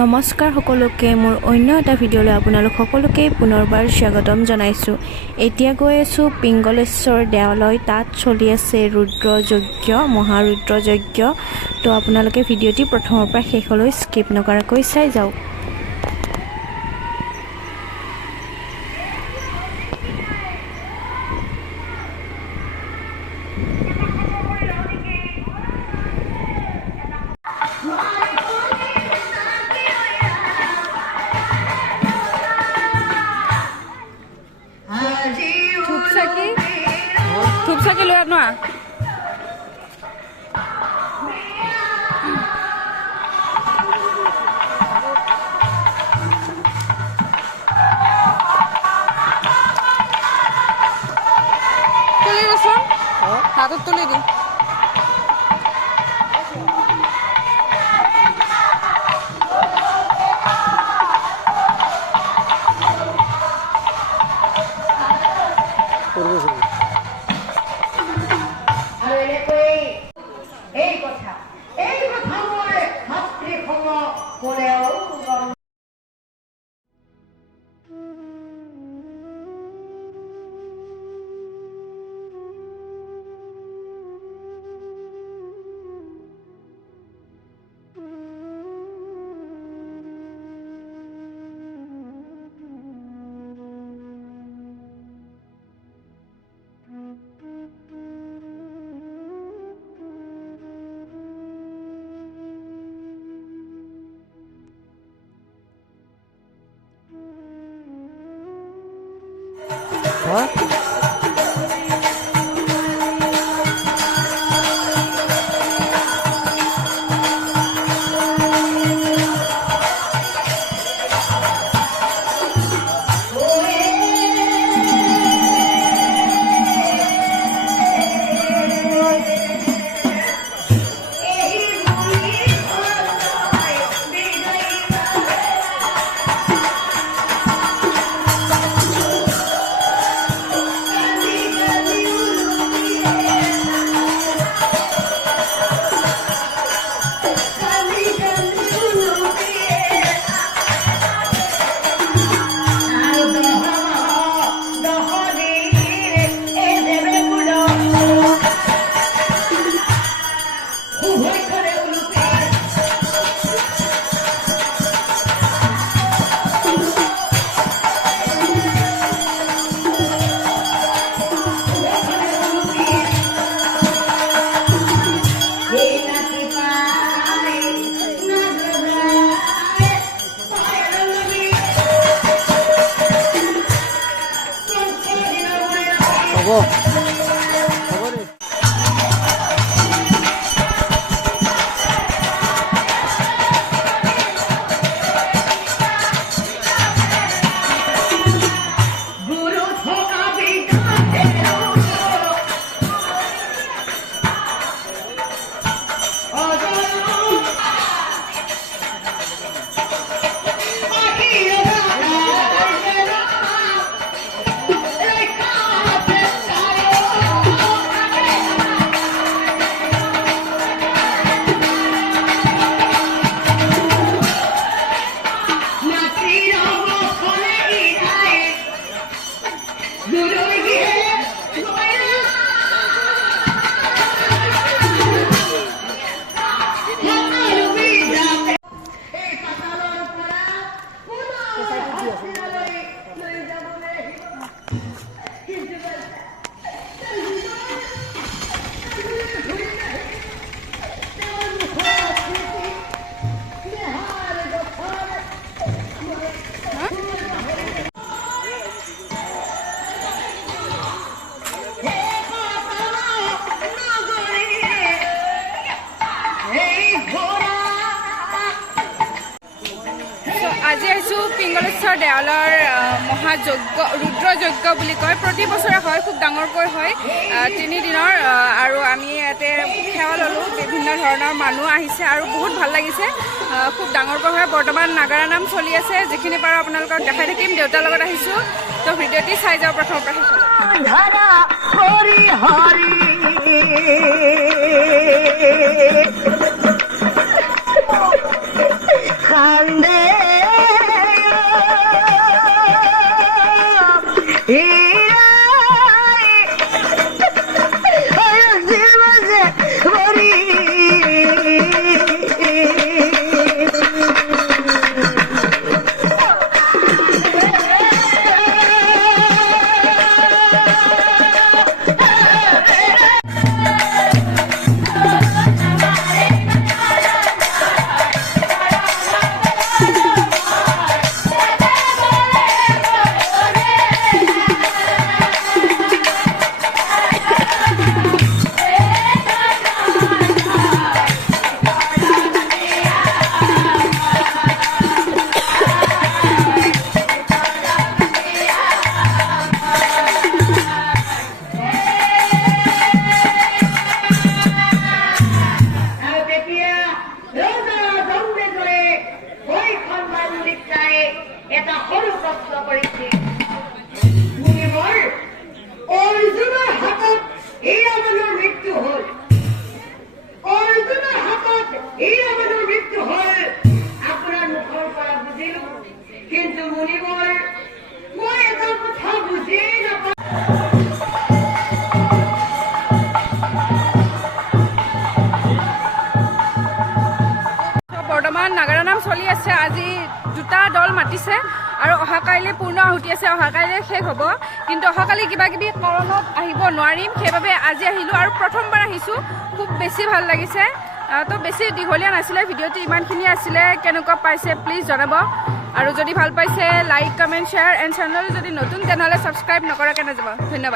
নমস্কাৰ সকলোকে মোৰ অন্য এটা ভিডিঅ'লৈ আপোনালোক সকলোকে পুনৰবাৰ স্বাগতম জনাইছোঁ। এতিয়া গৈ আছোঁ পিংগলেশ্বৰ দেৱালয়, তাত চলি আছে ৰুদ্ৰযজ্ঞ, মহাৰুদ্ৰযজ্ঞ। তো আপোনালোকে ভিডিঅ'টি প্ৰথমৰ পৰা শেষলৈ স্কিপ নকৰাকৈ চাই যাওক। ধূপচাকি লৈ আনো তুলি দেচোন, হাতত তুলি দি। আজি আহিছোঁ পিংগলেশ্বৰ দেৱালয়ৰ মহাযজ্ঞ, ৰুদ্ৰযজ্ঞ বুলি কয়। প্ৰতি বছৰে হয়, খুব ডাঙৰকৈ হয়, 3 দিনৰ। আৰু আমি ইয়াতে সেৱা ল'লোঁ। বিভিন্ন ধৰণৰ মানুহ আহিছে আৰু বহুত ভাল লাগিছে, খুব ডাঙৰকৈ হয়। বৰ্তমান নাগাৰা নাম চলি আছে, যিখিনি পাৰোঁ আপোনালোকক দেখাই থাকিম। দেউতাৰ লগত আহিছোঁ, তো ভিডিঅ'টি চাই যাওঁ প্ৰথমৰ পৰা শেষলৈ। খান্দে এটা সৰু প্ৰশ্ন কৰিছে মুনিবৰ অৰ্জুনৰ হাতত এই ৰাৱণৰ মৃত্যু হ'ল অৰ্জুনৰ হাতত এই ৰাৱণৰ মৃত্যু হ'ল আপোনাৰ মুখৰ পৰা বুজিলো কিন্তু মুনিবৰ মই এটা কথা বুজিয়েই নাপাওঁ বৰ্তমান নাগাৰা নাম চলি আছে আজি দুটা দল মাতিছে আৰু অহাকাইলৈ পূৰ্ণ আহুতি আছে অহাকাইলৈ শেষ হ'ব কিন্তু অহাকালি কিবা কিবি কাৰণত আহিব নোৱাৰিম সেইবাবে আজি আহিলোঁ আৰু প্ৰথমবাৰ আহিছোঁ খুব বেছি ভাল লাগিছে তো বেছি দীঘলীয়া নাছিলে ভিডিঅ'টো ইমানখিনি আছিলে কেনেকুৱা পাইছে প্লিজ জনাব আৰু যদি ভাল পাইছে like comment share and channel যদি নতুন তেনেহ'লে ছাবস্ক্ৰাইব নকৰাকৈ নাযাব ধন্যবাদ